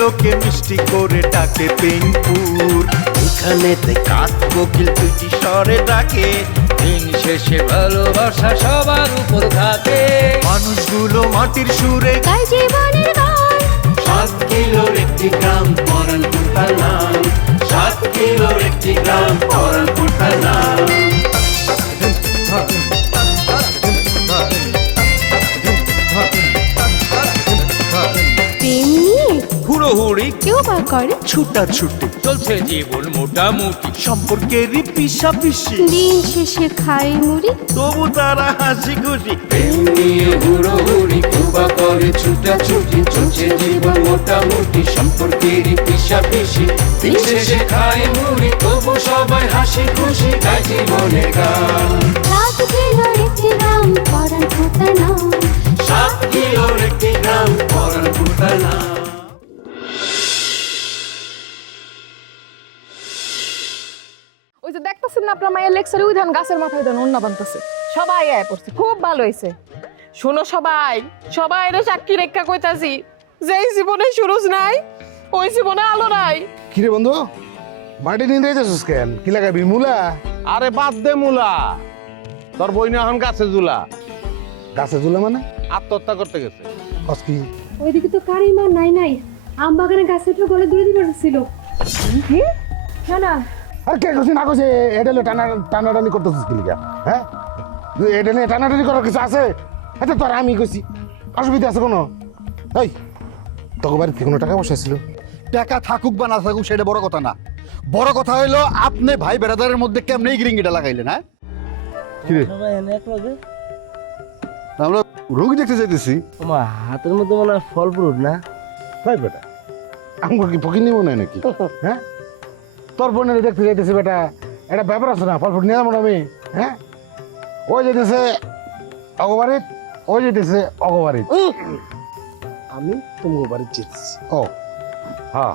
লোকে মিষ্টি করে ডাকে পেনপুর। এখানেতে কাক কোকিল দুটি স্বরে ডাকে, দিন শেষে ভালোবাসা সবার উপর থাকে। মানুষগুলো মাটির সুরে গায় জীবনের গান। 7 কিলোর একটি গ্রাম পরানপুর তার নাম, 7 কিলোর একটি গ্রাম পরানপুর তার নাম। প্রেম নিয়ে হুড়োহুড়ি কেউ বা করে ছুটাছুটি, চলছে জীবন মোটামুটি, সম্পর্কেরই পিষাপিষি, দিন শেষে খাই মুড়ি। তবু তারা হাসি খুশি। প্রেম নিয়ে হুড়োহুড়ি কুবা করে ছুটাছুটি, চলছে জীবন মোটামুটি, সম্পর্কেরই পিষাপিষি, দিন শেষে খায় মুড়ি, তবু সবাই হাসি খুশি, গায় জীবনের গান। 7 কিলোর একটি গ্রাম পরানপুর তার নাম। 7 কিলোর একটি গ্রাম পরানপুর তার নাম। ওই যে দেখতেছেন না আপনার মায়ের লেকচারে ওই ধান গাছের মাথায় ধান অন্য বানতেছে, সবাই আয় পড়ছে, খুব ভালো হয়েছে। শোনো সবাই, সবাই রে সাক্ষী রেখা কইতাছি, যেই জীবনে সুরজ নাই ওই জীবনে আলো নাই। কিরে বন্ধু, মাটি নিয়ে যাচ্ছিস কেন? কি লাগাবি, মূলা? আরে বাদ দে মুলা, তোর বই না এখন গাছে ঝুলা, গাছে ঝুলে মানে? আত্মহত্যা করতে গেছে। কস কি? ওইদিকে তো কারিমা নাই নাই, আম বাগানে গাছে তো গলে দূরে দিবার ছিল। না না, আর কে কছি না কছি, এটা টানাটানি করতেছিস কি লিগা? হ্যাঁ, এটা নিয়ে টানাটানি করার কিছু আছে? আচ্ছা তোর আমি কইছি, অসুবিধা আছে কোনো? এই তোকে বাড়িতে কোনো টাকা পয়সা ছিল? টাকা থাকুক বা না থাকুক সেটা বড় কথা না, বড় কথা হইলো আপনি ভাই বেড়াদারের মধ্যে কেমনে গিরিঙ্গিটা লাগাইলেন? হ্যাঁ কিরে, আমরা রোগী দেখতে যাইতেছি। হাতের মধ্যে মনে হয় ফল ফ্রুট না? ভাই বেটা, আমাকে কি ফকির নিব না নাকি? হ্যাঁ, তোর বোনের দেখতে যাইতেছি বেটা, এটা ব্যাপার আছে না? ফল ফুট নিয়ে যাবো আমি? হ্যাঁ, ওই যেতেছে অগবারিত, ওই যেতেছে অগবারিত। আমি তোমার বাড়ি যেতেছি। ও হ্যাঁ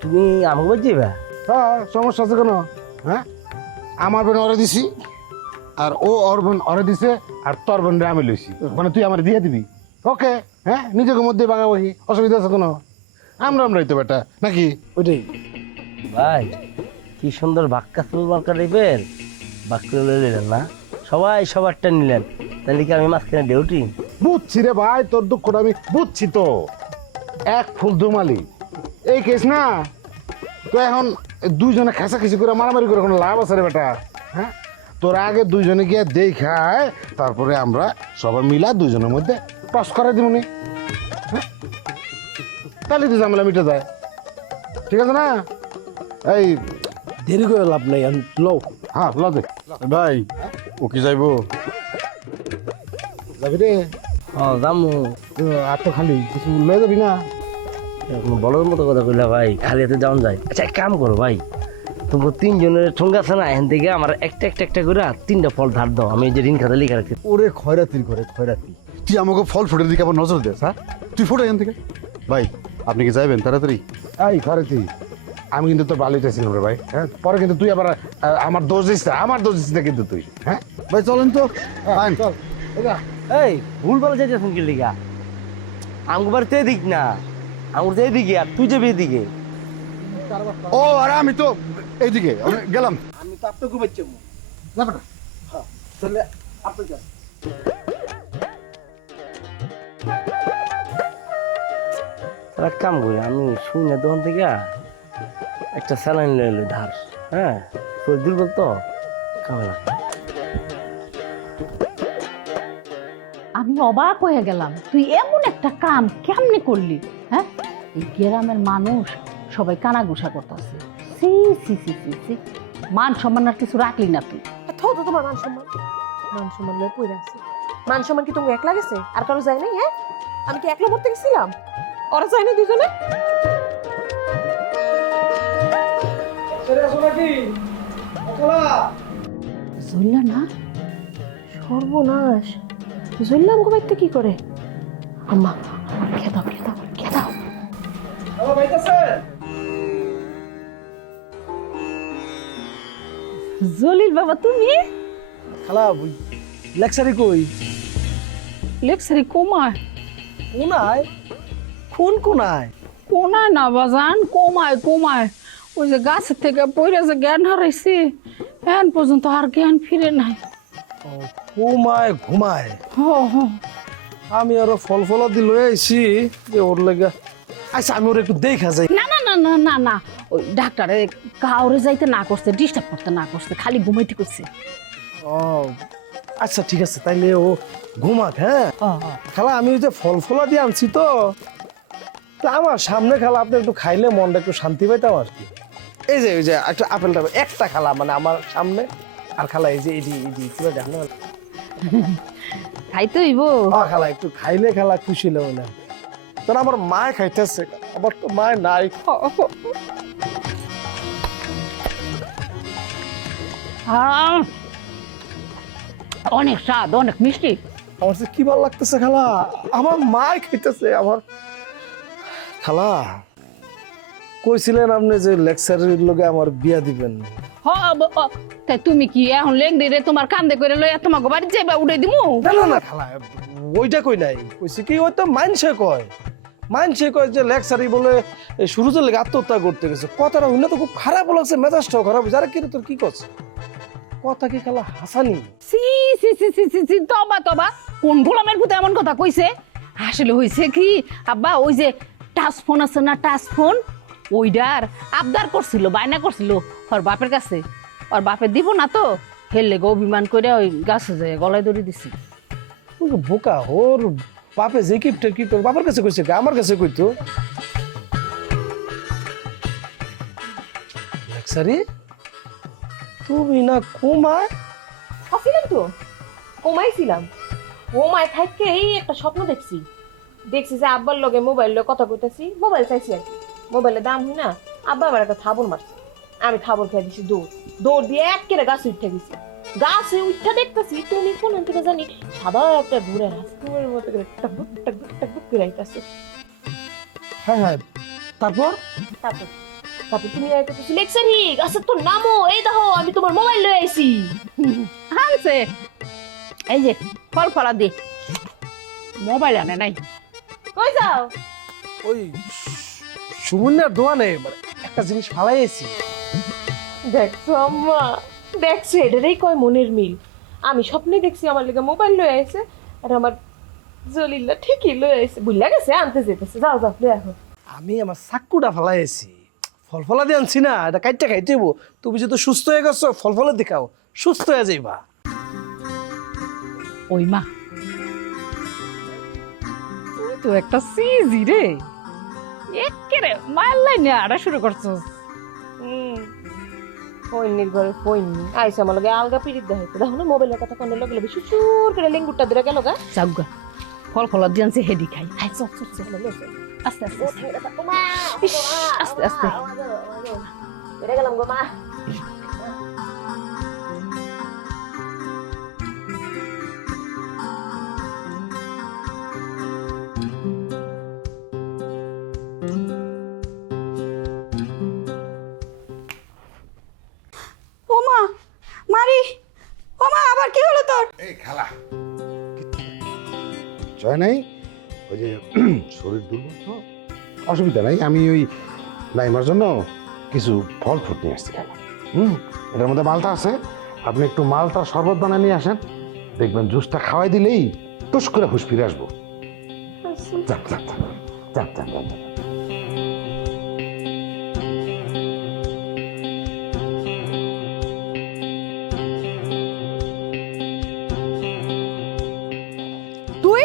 তুমি আমার বাড়ি যাবে? হ্যাঁ, সমস্যা আছে কোনো? হ্যাঁ, আমার বোন অরে দিছি, আর ও ওর বোন অরে দিছে, আর তোর বোনরে আমি লইছি, মানে তুই আমার দিয়ে দিবি। ওকে, হ্যাঁ, নিজেকে মধ্যে বাঙাবাহি, অসুবিধা আছে কোনো? আমরাই তো বেটা নাকি? ওইটাই ভাই, কি সুন্দর বাক্কা চুলমার কাটাইবেন, বাক্য নিলেন না, সবাই সবারটা নিলেন, তাহলে কি আমি মাঝখানে ডিউটি? বুঝছি রে ভাই, তোর দুঃখটা আমি বুঝছি তো। এক ফুল দুমালি এই কেস না তো, এখন দুইজনে খেসাখেসি করে মারামারি করে কোনো লাভ আছে রে বেটা? হ্যাঁ, তোর আগে দুইজনে গিয়ে দেখায়, তারপরে আমরা সবাই মিলা দুইজনের মধ্যে টস করে দিব নি। হ্যাঁ, তাহলে তো ঝামেলা মিটে যায়, ঠিক আছে না? এই দেরি করে লাভ নাই, আমি লো। হ্যাঁ, লদে ভাই ও কি যাইবো? যাবি রে? যামু। আর তো খালি কিছু লয়ে যাবি না? বলার মতো কথা কইলা ভাই, খালি হাতে যাওয়া যায়। আচ্ছা এক কাম করো ভাই, তোমার 3 জনের ঠোঙ্গা আছে না, এখান থেকে আমার একটা একটা একটা করে 3টা ফল ধার দাও, আমি এই যে ঋণ খাতা লিখে রাখছি। ওরে খয়রাতির ঘরে খয়রাতি, তুই আমাকে ফল ফুটের দিকে আবার নজর দেস? হ্যাঁ, তুই ফোটো এখান থেকে। ভাই আপনি কি যাইবেন তাড়াতাড়ি? এই ঘরে তুই, আমি কিন্তু তোর ভালোই চাইছিলাম রে ভাই। হ্যাঁ, পরে কিন্তু তুই আবার আমার দোষ দিস না কিন্তু তুই। হ্যাঁ ভাই চলেন তো। আইন। চল এগা। এই ভুল বলে যাইতেছেন কি লিগা? আমার বাড়িতে এদিক না, আমার তো এদিকে, আর তুই যাবি এদিকে। ও আরে আমি তো এইদিকে আমি গেলাম। আমি তো আপনাকে বাচ্চা যা বেটা। তাহলে আপনি যান। এক কাম করি, আমি শুনে দোকান থেকে একটা স্যালাইন লইলো ধার। হ্যাঁ, শরীর দুর্বল তো, কামে লাগবে। আমি অবাক হয়ে গেলাম, তুই এমন একটা কাম কেমনে করলি? হ্যাঁ, এই গ্রামের মানুষ সবাই কানাঘুষা করতেছে। সি সি সি সি সি, মান সম্মান আর কিছু রাখলি না তুই। তো তোমার মান সম্মান, মান সম্মান লয়ে পড়ে আছে। মান সম্মান কি তুমি একলা গেছে, আর কারো যায় নাই? হ্যাঁ, আমি কি একলা মরতে গেছিলাম? ওরা যায় না দুজনে? জল্লা না, সর্বনাশ, জল্লাম গো বাইতে কি করে? আম্মা খেদাও খেদাও খেদাও। জলিল বাবা তুমি? খালা লেকচারি কই? লেকচারি কোমায়? কোনায়? কোন কোনায়? কোনায় না বাজান, কমায় কমায়। ওই যে গাছের থেকে পড়ে যে জ্ঞান হারাইছি, এখন পর্যন্ত আর জ্ঞান ফিরে নাই। ঘুমায় ঘুমায়। আমি আরো ফল ফলা দিল আইছি যে ওর লেগে। আচ্ছা আমি ওর একটু দেখা যাই। না না না না না না, ওই ডাক্তারে কাউরে যাইতে না করছে, ডিস্টার্ব করতে না করছে, খালি ঘুমাইতে করছে। ও আচ্ছা ঠিক আছে, তাইলে ও ঘুমাক। হ্যাঁ খালা, আমি ওই যে ফল ফলা দিয়ে আনছি তো, তা আমার সামনে খালা আপনি একটু খাইলে মনটা একটু শান্তি পাইতাম আর কি। এই যে ওই যে একটু আপেল টাপেল একটা খালা, মানে আমার সামনে। আর খালা এই যে এডি এডি পুরো দেখো না, খাইতে হইব। খালা একটু খাইলে খালা খুশি হলো না। তোর আমার মায় খাইতেছে, আমার তো মায় নাই। অনেক স্বাদ, অনেক মিষ্টি। আমার যে কি ভালো লাগতেছে খালা, আমার মায় খাইতেছে আমার। খালা কইছিলেন আপনি যে লেকচারের লগে আমার বিয়া দিবেন। তাই তুমি কি এখন লেগ দিলে তোমার কান্দে করে লইয়া তোমাকে বাড়ি যাইবা উড়াই দিমু? না না না খালা, ওইটা কই নাই। কইছি কি ওই তো মানছে কয়, মানছে কয় যে লেকচারই বলে শুরুতে লেগে আত্মহত্যা করতে গেছে। কথাটা হইলে তো খুব খারাপ লাগছে, মেজাজটাও খারাপ। যারা কি তোর কি করছে কথা কি খালা হাসানি? সি সি সি সি সি সি, তবা তবা, কোন গোলামের পুতে এমন কথা কইছে? আসলে হইছে কি আব্বা, ওই যে টাচ ফোন আছে না, টাচ ফোন, ওইটার আবদার করছিল, বায়না করছিল ওর বাপের কাছে। ওর বাপের দিব না তো, হেললে গো অভিমান করে ওই গাছে যায় গলায় দড়ি দিছি। ওই বোকা, ওর বাপে যে কিপটা কি তোর বাবার কাছে কইছে, আমার কাছে কইতো। লেকচারি তুমি না ঘুমায়? আসছিলাম তো, কমাইছিলাম। ঘুমায় থাকতে এই একটা স্বপ্ন দেখছি যে আব্বার লগে মোবাইল লগে কথা কইতাছি, মোবাইল চাইছি আর কি। মোবাইলের দাম হয় না, আব্বা আমার একটা থাবর মারছে। আমি থাবর খেয়ে দিছি, দৌড় দিয়ে একেবারে গাছে উঠে গেছি। গাছে উঠে দেখতেছি তুমি কোন থেকে জানি সাদা একটা ঘুরে রাস্তার মতো করে টাকবুক টাকবুক টাকবুক করে আইতাছে। হ্যাঁ হ্যাঁ, তারপর তারপর তুমি কইতেছি লেকচারি গাছের তোর নামও, এই দেখো আমি তোমার মোবাইল লয়ে আইছি। আনছে এই যে ফল ফলা দি, মোবাইল আনে নাই। কই যাও? ওই সুমনের দোকানে মানে একটা জিনিস ফালাইছি। দেখছো আম্মা, দেখছো, এটারই কয় মনের মিল। আমি স্বপ্নে দেখছি আমার লেগে মোবাইল লয়ে আইছে, আর আমার জলিল্লা ঠিকই লয়ে আইছে। বুঝলা গেছে আনতে যেতেছে, যাও যাও লয়ে আসো। আমি আমার চাক্কুটা ফালাইছি, ফল ফলা দিয়ে আনছি না, এটা কাইটটা খাইতেইব। তুমি যেহেতু সুস্থ হয়ে গেছো, ফল ফলা দেখাও, সুস্থ হয়ে যাইবা। ওই মা, তুই তো একটা সিজি রে, একেরে মায়ের লাইনে আড়া শুরু করছস। ফোনের ঘরে ফোন আইসা আমার লগে আলগা পিরিত দেখাইতে, দেখো না মোবাইলের কথা কানে লগে লগে সুসুর করে লেঙ্গুরটা ধরে গেল গা। যাওগা ফল ফলা দিয়ে আনছে, হেডি খাই। আস্তে আস্তে আস্তে আস্তে। বেড়ে গেলাম গো মা। ওমা মারি, ওমা আবার কি হলো তোর? এই খালা জয় নাই, ওই যে শরীর দুর্বল তো, অসুবিধা নাই। আমি ওই নাইমার জন্য কিছু ফল ফ্রুট নিয়ে আসছি খালা। এটার মধ্যে মালটা আছে, আপনি একটু মালটা শরবত বানিয়ে নিয়ে আসেন, দেখবেন জুসটা খাওয়াই দিলেই টুস করে হুশ ফিরে আসবো। যাক যাক যাক যাক যাক। তুই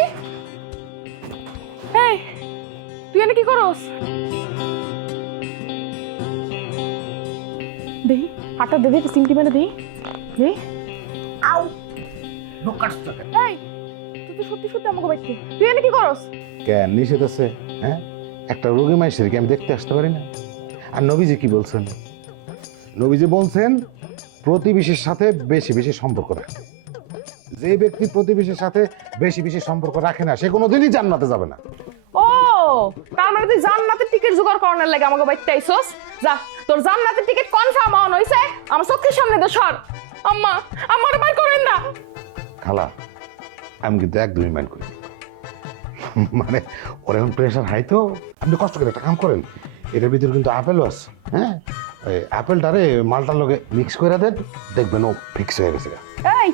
এনে কি করস? দেহি হাতটা দে, একটু সিমটি মেরে দেই। আউ এই, তুই তো সত্যি সত্যি আমাকে বাইতে, তুই এনে কি করস? কেন নিষেধ আছে? হ্যাঁ, একটা রোগী মাইসের কি আমি দেখতে আসতে পারি না? আর নবীজি কি বলছেন? নবীজি বলছেন প্রতিবেশীর সাথে বেশি বেশি সম্পর্ক রাখে। যে ব্যক্তি প্রতিবেশীর সাথে বেশি বেশি সম্পর্ক রাখে না, সে কোনোদিনই জান্নাতে যাবে না। ও, তার মানে তুই জান্নাতের টিকিট জোগাড় করানোর লাগে আমাকে বাইতে আইছস? যা, তোর জান্নাতের টিকিট কনফার্ম হন হইছে, আমার চোখের সামনে তো সর। আম্মা, আমার বাইর করেন না। খালা, আমি কিন্তু একদমই মাইন্ড করি। মানে ওর এখন প্রেশার হাই তো, আপনি কষ্ট করে একটা কাম করেন, এটার ভিতরে কিন্তু আপেলও আছে, হ্যাঁ ওই আপেলটারে মালটার লগে মিক্স করে দেন, দেখবেন ও ফিক্স হয়ে গেছে। এই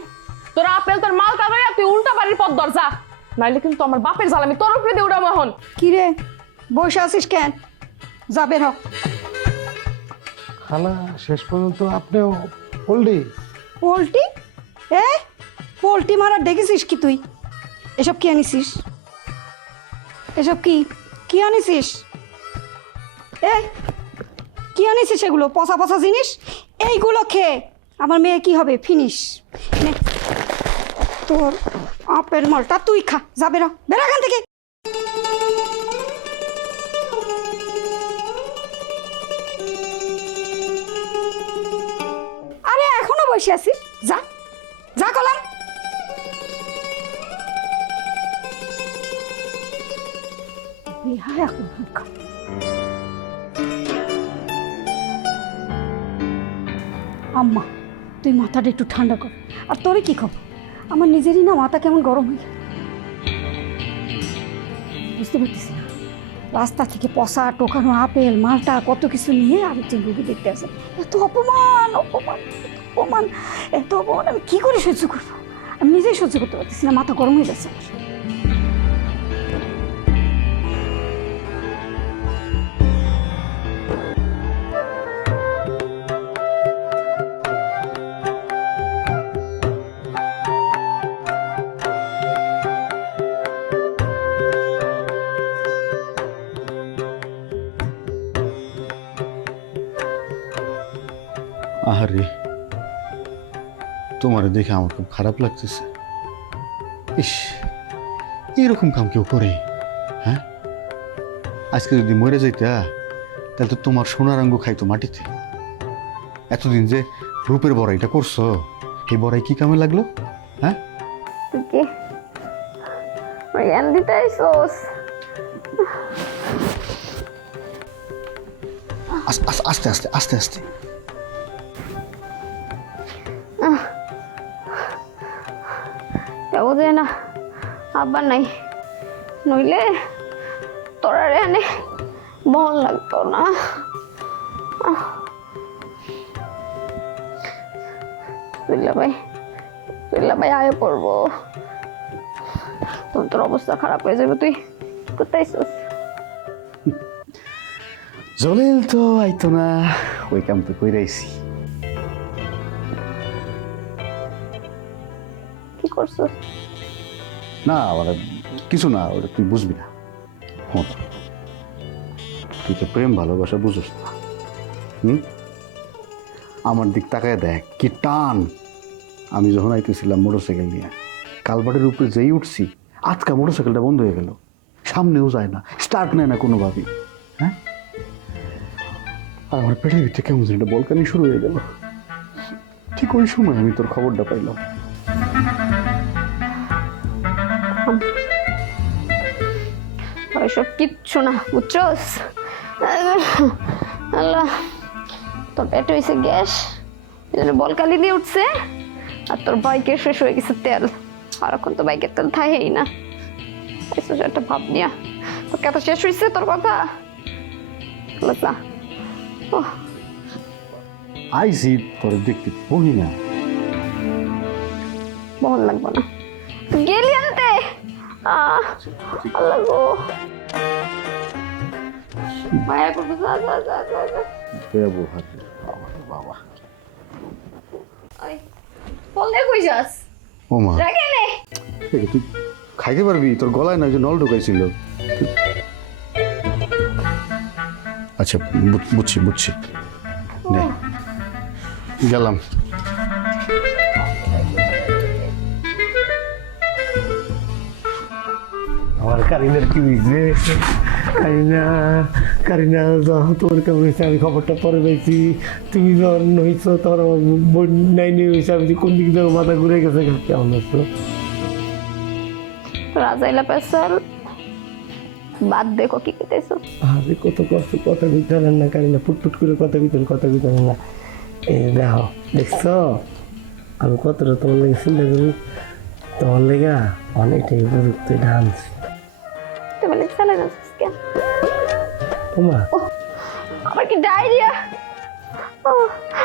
তোর আপেল তোর মাল কাবাইয়া তুই উল্টা বাড়ির পথ দরজা, নাইলে কিন্তু আমার বাপের জ্বালা আমি তোর উপরে দিয়ে উড়াবো এখন। কি রে বসে আছিস কেন? যাবে হ। খালা শেষ পর্যন্ত আপনিও পোল্ট্রি? পোল্ট্রি? পোল্ট্রি মারার দেখেছিস কি তুই? এসব কি আনিছিস? এসব কি কি আনিছিস? কি আনিছিস এগুলো? পচা পচা জিনিস, এইগুলো খেয়ে আমার মেয়ে কি হবে? ফিনিশ। তোর আপেল মালটা তুই খা, যা বেরো বেরো এখান থেকে। আরে এখনো বসে আছিস? যা যা কলাম। আম্মা তুই মাথাটা একটু ঠান্ডা কর। আর তোরে কি খবর? আমার নিজেরই না মাথা কেমন গরম হয়ে গেল, বুঝতে পারতেছি না। রাস্তা থেকে পচা টোকানো আপেল মালটা কত কিছু নিয়ে আরেকজন রুগী দেখতে আসে। এত অপমান অপমান অপমান, এত অপমান আমি কি করে সহ্য করবো? আমি নিজেই সহ্য করতে পারতেছি না, মাথা গরম হয়ে যাচ্ছে আমার। আহারে, তোমার দেখে আমার খুব খারাপ লাগতেছে। ইস, এরকম কাম কেউ করে? হ্যাঁ, আজকে যদি মরে যাইতা তাহলে তো তোমার সোনার আঙ্গু খাইতো মাটিতে। এতদিন যে রূপের বড়াইটা করছো, এই বড়াই কি কামে লাগলো? হ্যাঁ, আস্তে আস্তে আস্তে আস্তে। বুঝে না আব্বার নাই, নইলে তোরা এনে বল লাগতো না। তুইলা ভাই আয় পড়বো, তোর অবস্থা খারাপ হয়ে যাবে। তুই কোথায়? জলিল তো আইতো না, ওই কাম তো কইরাইছি। কি করছো? না মানে কিছু না, ওটা তুই বুঝবি না। তুই তো প্রেম ভালোবাসা বুঝোস না। আমার দিক তাকায় দেখ কি টান। আমি যখন আইতেছিলাম মোটরসাইকেল নিয়ে, কালবাটের উপরে যেই উঠছি আজকা মোটরসাইকেলটা বন্ধ হয়ে গেল, সামনেও যায় না, স্টার্ট নেয় না কোনোভাবেই। হ্যাঁ, আর আমার পেটের ভিতরে কেমন একটা বলকানি শুরু হয়ে গেল। ঠিক ওই সময় আমি তোর খবরটা পাইলাম। ওইসব কিচ্ছু না, বুঝছস? আল্লাহ, তোর পেটে হয়েছে গ্যাস, বলকালি দিয়ে উঠছে, আর তোর বাইকের শেষ হয়ে গেছে তেল। আর এখন তো বাইকের তেল থাকেই না। একটা ভাব নিয়া তোর কথা শেষ হয়েছে, তোর কথা আইসি তোর দেখতে বহি না, বহন লাগবো না, গেলি আনতে। আল্লাহ গো, মায়া করবো। বাবা বললে কই যাস? ও মা, রাখে নে। তুই খাইতে পারবি? তোর গলায় না যে নল ঢুকাইছিল। আচ্ছা বুঝছি বুঝছি, গেলাম। আমার কারিনার কি হয়েছে? কারিনা যখন তোর কেমন হয়েছে আমি খবরটা পরে পেয়েছি। তুমি যখন হয়েছ তোর নাইনি হয়েছে, আমি কোন দিক থেকে মাথা ঘুরে গেছে। কেমন আছো? রাজাইলা পেশাল বাদ দেখো কি কইতেছো। আরে কত কষ্ট, কথা কইতে না কারিনা, ফুটফুট করে কথা কইতে না। এই দেখো, দেখছো আমি কতটা তোমার লেগে চিন্তা করি। তোমার লেগা অনেকটাই উপযুক্ত ডান্স। ফেলে চালাই যাচ্ছিস কেন? ওমা আমার কি ডায়রিয়া?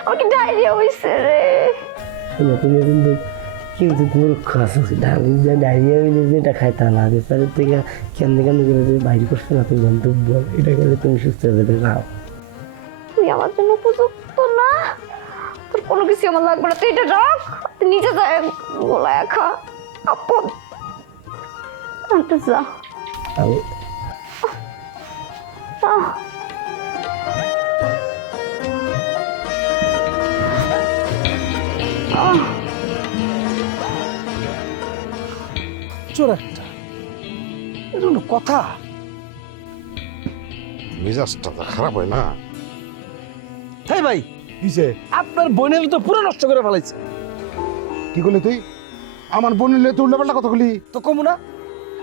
আমার কি ডায়রিয়া হয়েছে রে? তুমি কিন্তু কিন্তু তোমার খাসা ডায়রিয়া হইলে যেটা খাইতা না তার থেকে কেমনে কেমনে করে তুমি বাইরে করছো না তুমি জানতে বল এটা গেলে তুমি সুস্থ হয়ে যাবে খাও। তুই আমার জন্য উপযুক্ত না, তোর কোনো কিছু আমার লাগবে না, তুই এটা রাখ, তুই নিজে যা গোলায় খা। আপন যা আমি চোর একটা এটা কোনো কথা? মেজাজটা তো খারাপ হয় না? হ্যাঁ ভাই কিসে? আপনার বোনের তো পুরো নষ্ট করে ফেলাইছে। কি করলি তুই? আমার বোন নিলে তুই উল্টাপাল্টা কথা বলি? তো কমু না,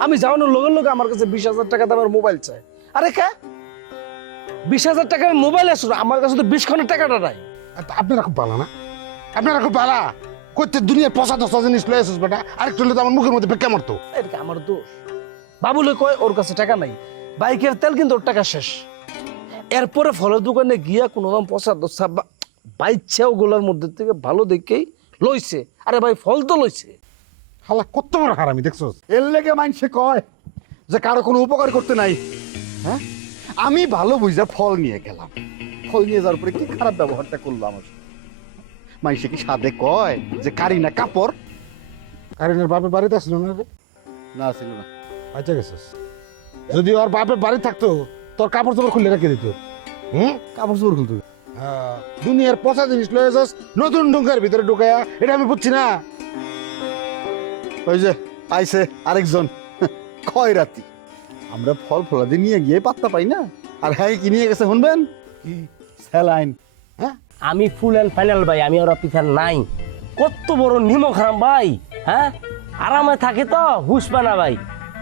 আমি যাওয়ানোর লগে লগে আমার কাছে 20,000 টাকা দামের মোবাইল চাই। আরে কে 20,000 টাকার মোবাইল আসলো, আমার কাছে তো 20 খানের টাকাটা নাই। আপনারা খুব ভালো না? আপনারা খুব ভালো করতে দুনিয়ার পচা দশটা জিনিস লয়ে আসিস বেটা, আরেকটু হলে তো আমার মুখের মধ্যে বেকা মারতো। এটা আমার দোষ? বাবুলে কয় ওর কাছে টাকা নাই, বাইকের তেল কিন্তু ওর টাকা শেষ। এরপরে ফলের দোকানে গিয়া কোনো দাম পচা দশা বাইচ্ছে ওগুলোর মধ্যে থেকে ভালো দেখেই লইছে। আরে ভাই ফল তো লইছে। হালা কত বড় হারামি দেখছো? এর লেগে মানুষে কয় যে কারো কোনো উপকার করতে নাই। হ্যাঁ, আমি ভালো বুঝা ফল নিয়ে গেলাম, ফল নিয়ে যাওয়ার পরে কি খারাপ ব্যবহারটা করলো আমার সাথে। মানুষে কি সাদে কয় যে কারি না কাপড়? কারিনার বাপের বাড়িতে আসলো না রে? না ছিল না। আচ্ছা গেছিস, যদি ওর বাপের বাড়ি থাকতো তোর কাপড় চোপড় খুলে রেখে দিত। কাপড় চোপড় খুলতো? দুনিয়ার পচা জিনিস লয়ে যাস নতুন ঢুকার ভিতরে ঢুকায়া, এটা আমি বুঝছি না। ওই যে আইছে আরেকজন খয়রাতি, আমরা ফল ফলাদি নিয়ে গিয়ে পাত্তা পাই না, আর হ্যাঁ কি নিয়ে গেছে শুনবেন? কি স্যালাইন। হ্যাঁ, আমি ফুল অ্যান্ড ফাইনাল ভাই, আমি আর পিছার নাই। কত বড় নিমক হারাম ভাই। হ্যাঁ, আরামে থাকে তো হুশ পানা ভাই।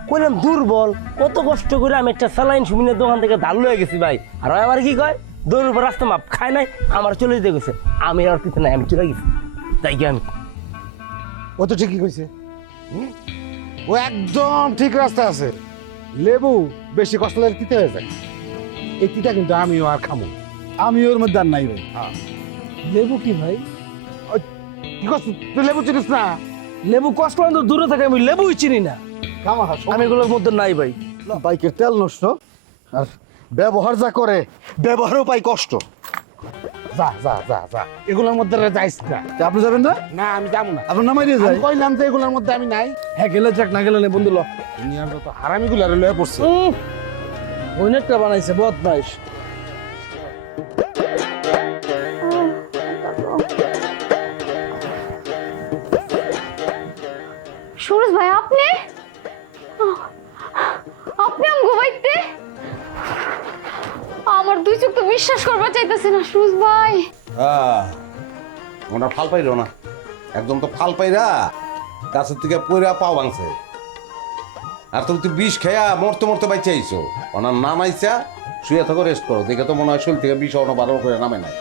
কইলাম দুর্বল, কত কষ্ট করে আমি একটা স্যালাইন সুমিনের দোকান থেকে ধার লয়ে গেছি ভাই। আর আমার কি কয় দৌড়ের উপর রাস্তা মাপ খায় নাই, আমার চলে যেতে গেছে। আমি আর পিছনে নাই, আমি চলে গেছি। তাই কি আমি ও তো ঠিকই কইছে। ও একদম ঠিক রাস্তা আছে। লেবু বেশি কষ্ট লাগলে তিতে হয়ে যায়, এই তিতা কিন্তু আমিও আর খামো। আমি ওর মধ্যে আর নাই ভাই। লেবু কি ভাই? কি করছিস তুই? লেবু চিনিস না? লেবু কষ্ট তো দূরে থাকে, আমি লেবুই চিনি না। আমি এগুলোর মধ্যে নাই ভাই। বাইকের তেল নষ্ট আর ব্যবহার যা করে, ব্যবহারও পাই কষ্ট। যা যা যা যা, এগুলোর মধ্যে যাইস না। তা আপনি যাবেন না? না আমি যাবো না। আপনার নামাই দিয়ে আমি যাই। কইলাম যে এগুলোর মধ্যে আমি নাই। হ্যাঁ গেলে যাক, না গেলে নেই বন্ধু। ল দুনিয়ার যত হারামি গুলারে লয়ে পড়ছে। অনেকটা বানাইছে বদমাইশ। সুরজ ভাই, আপনি আপনি আম ঘুমাইতে? আমার দুই চোখ তো বিশ্বাস করবার চাইতেছে না সুরজ ভাই। ওটা ফাল পাইল না, একদম তো ফাল পাইরা গাছের থেকে পইরা পাও ভাঙছে। আর তুমি তো বিষ খেয়া মরতে মরতে বাইচে আইছো, ওনার নামাইছা শুয়ে থাকো, রেস্ট করো। দেখে তো মনে হয় শরীর থেকে বিষ অন্য বারো করে নামে নাই।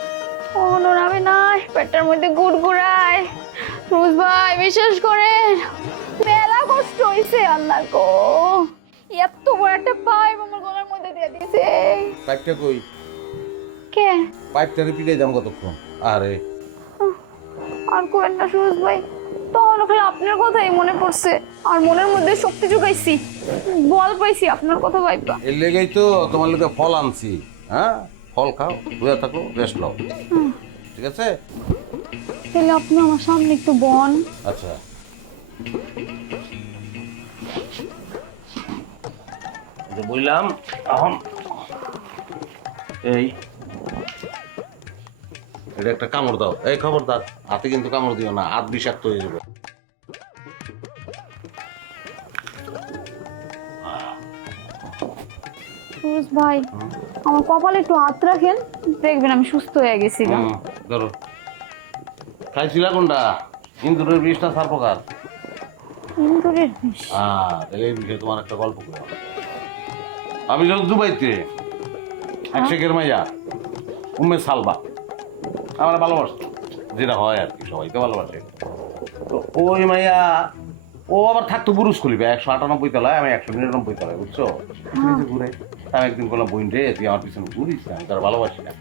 কোনো নামে নাই, পেটের মধ্যে গুড়গুড়ায়। সুরজ ভাই বিশ্বাস করেন, মেলা কষ্ট হইছে। আল্লাহ গো, এত বড় একটা পাইপ আমার গলার মধ্যে দিয়ে দিয়েছে। পাইপটা কই? কে? পাইপটা রিপিটে যাম কতক্ষণ? আরে আর কোয়েন না সুরজ ভাই, তাহলে খালি আপনার কথাই মনে পড়ছে, আর মনের মধ্যে শক্তি জোগাইছি, বল পাইছি আপনার কথা ভাইবা। এর লেগেই তো তোমার লোকে ফল আনছি। হ্যাঁ, ফল খাও, শুয়ে থাকো, রেস্ট নাও, ঠিক আছে? তাহলে আপনি আমার সামনে একটু বন। আচ্ছা, বললাম এখন এই এটা একটা কামড় দাও। এই খবরদার, হাতে কিন্তু কামড় দিও না, হাত বিষাক্ত হয়ে যাবে। সুরজ ভাই, আমার কপালে একটু হাত রাখেন, দেখবেন আমি সুস্থ হয়ে গেছি। ধরো, খাইছিলা কোনটা? ইন্দুরের বিষটা সার প্রকার। ইন্দুরের বিষ? তাহলে এই বিষয়ে তোমার একটা গল্প করো। আমি যখন দুবাইতে এক শেখের মাইয়া উম্মে সালবা আমার ভালোবাসতো, যেটা হয় আর কি, সবাইকে ভালোবাসে। তো ওই মাইয়া ও আবার থাকতো বুরুজ খুলিবে 198 তলায়, আমি 199 তলায়, বুঝছো? ঘুরে আমি একদিন বললাম বোন রে তুই আমার পিছনে ঘুরিস না, আমি তার ভালোবাসি না।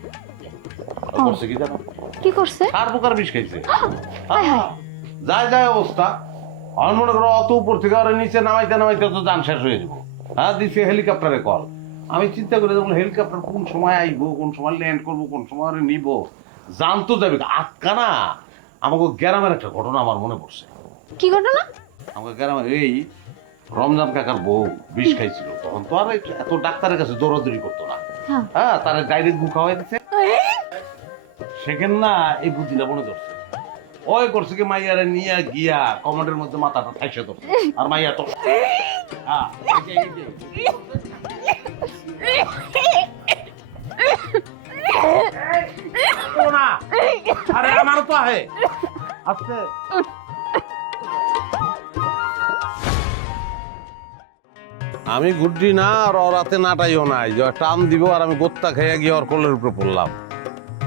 ও করছে কি জানো? কি করছে? আর প্রকার বিষ খাইছে। যায় যায় অবস্থা। আমি মনে করো অত উপর থেকে আর নিচে নামাইতে নামাইতে তো যান শেষ হয়ে যাবো। হ্যাঁ, দিচ্ছে হেলিকপ্টারে কল। আমি চিন্তা করে দেখবো হেলিকপ্টার কোন সময় আইবো, কোন সময় ল্যান্ড করবো, কোন সময় নিব, জানতো যাবে। আটকা না আমাকে গ্রামের একটা ঘটনা আমার মনে পড়ছে। কি ঘটনা? আমাকে গ্রামের এই রমজান কাকার বউ বিষ খাইছিল, তখন তো আর এত ডাক্তারের কাছে দৌড়াদৌড়ি করতো না। হ্যাঁ, তারা ডাইরেক্ট গু খাওয়াই দিচ্ছে। সেখানে না এই বুদ্ধিটা মনে ধরছে। ওই করছে কি মাইয়ারে নিয়ে গিয়া কমোডের মধ্যে মাথাটা ঠাইসে ধরছে, আর মাইয়া তো না। আরে আমার তো আহে আস্তে। আমি গুড্ডি না আর রাতে নাটাইও নাই যে টান দিব আর আমি গোত্তা খেয়ে গিয়ে ওর কোলের উপরে পড়লাম।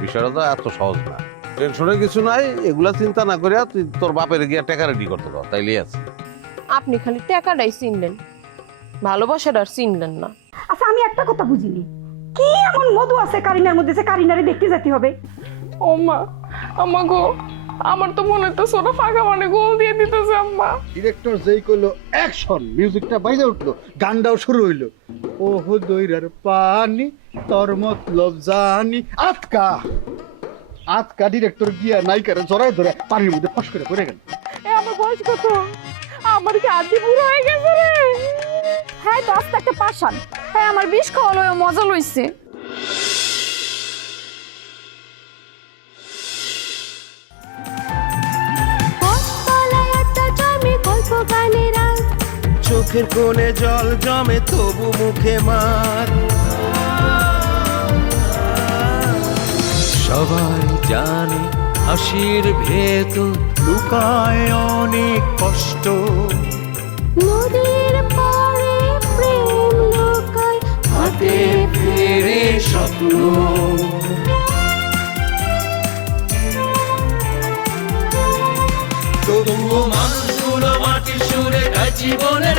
বিষয়টা তো এত সহজ না। টেনশনের কিছু নাই, এগুলা চিন্তা না করিয়া তুই তোর বাপের গিয়া টাকা রেডি করতে পার, তাইলেই আছে। আপনি খালি টাকাটাই চিনলেন, ভালোবাসাটা আর চিনলেন না। আচ্ছা আমি একটা কথা বুঝিনি, কি এমন মধু আছে কারিনার মধ্যে যে কারিনারে দেখতে যেতে হবে? ও মা, আম্মা গো, আমার তো মনে হচ্ছে ওরা ফাঁকা মানে গোল দিয়ে দিতেছে আম্মা। ডিরেক্টর যেই করলো অ্যাকশন, মিউজিকটা বাইজে উঠলো, গানটাও শুরু হইলো। ও হো দইরার পানি তোর মতলব জানি। আতকা আতকা ডিরেক্টর গিয়া নায়িকারে জড়াই ধরে পানির মধ্যে ফস করে পড়ে গেল। এ আমার বয়স কত? আমার কি আদি বুড়ো হয়ে গেছে রে? হ্যাঁ তো আস্তে একটা পাশান। হ্যাঁ আমার বিষ খাওয়া লয় মজা লইছে। চোখের কোণে জল জমে তবু মুখে মার। সবাই জানে হাসির ভেতর লুকায় অনেক কষ্ট। নদীর পাড়ে প্রেম লুকায়, হাতে ফেরে স্বপ্ন। তবুও মানুষগুলো মাটির সুরে গায় জীবনের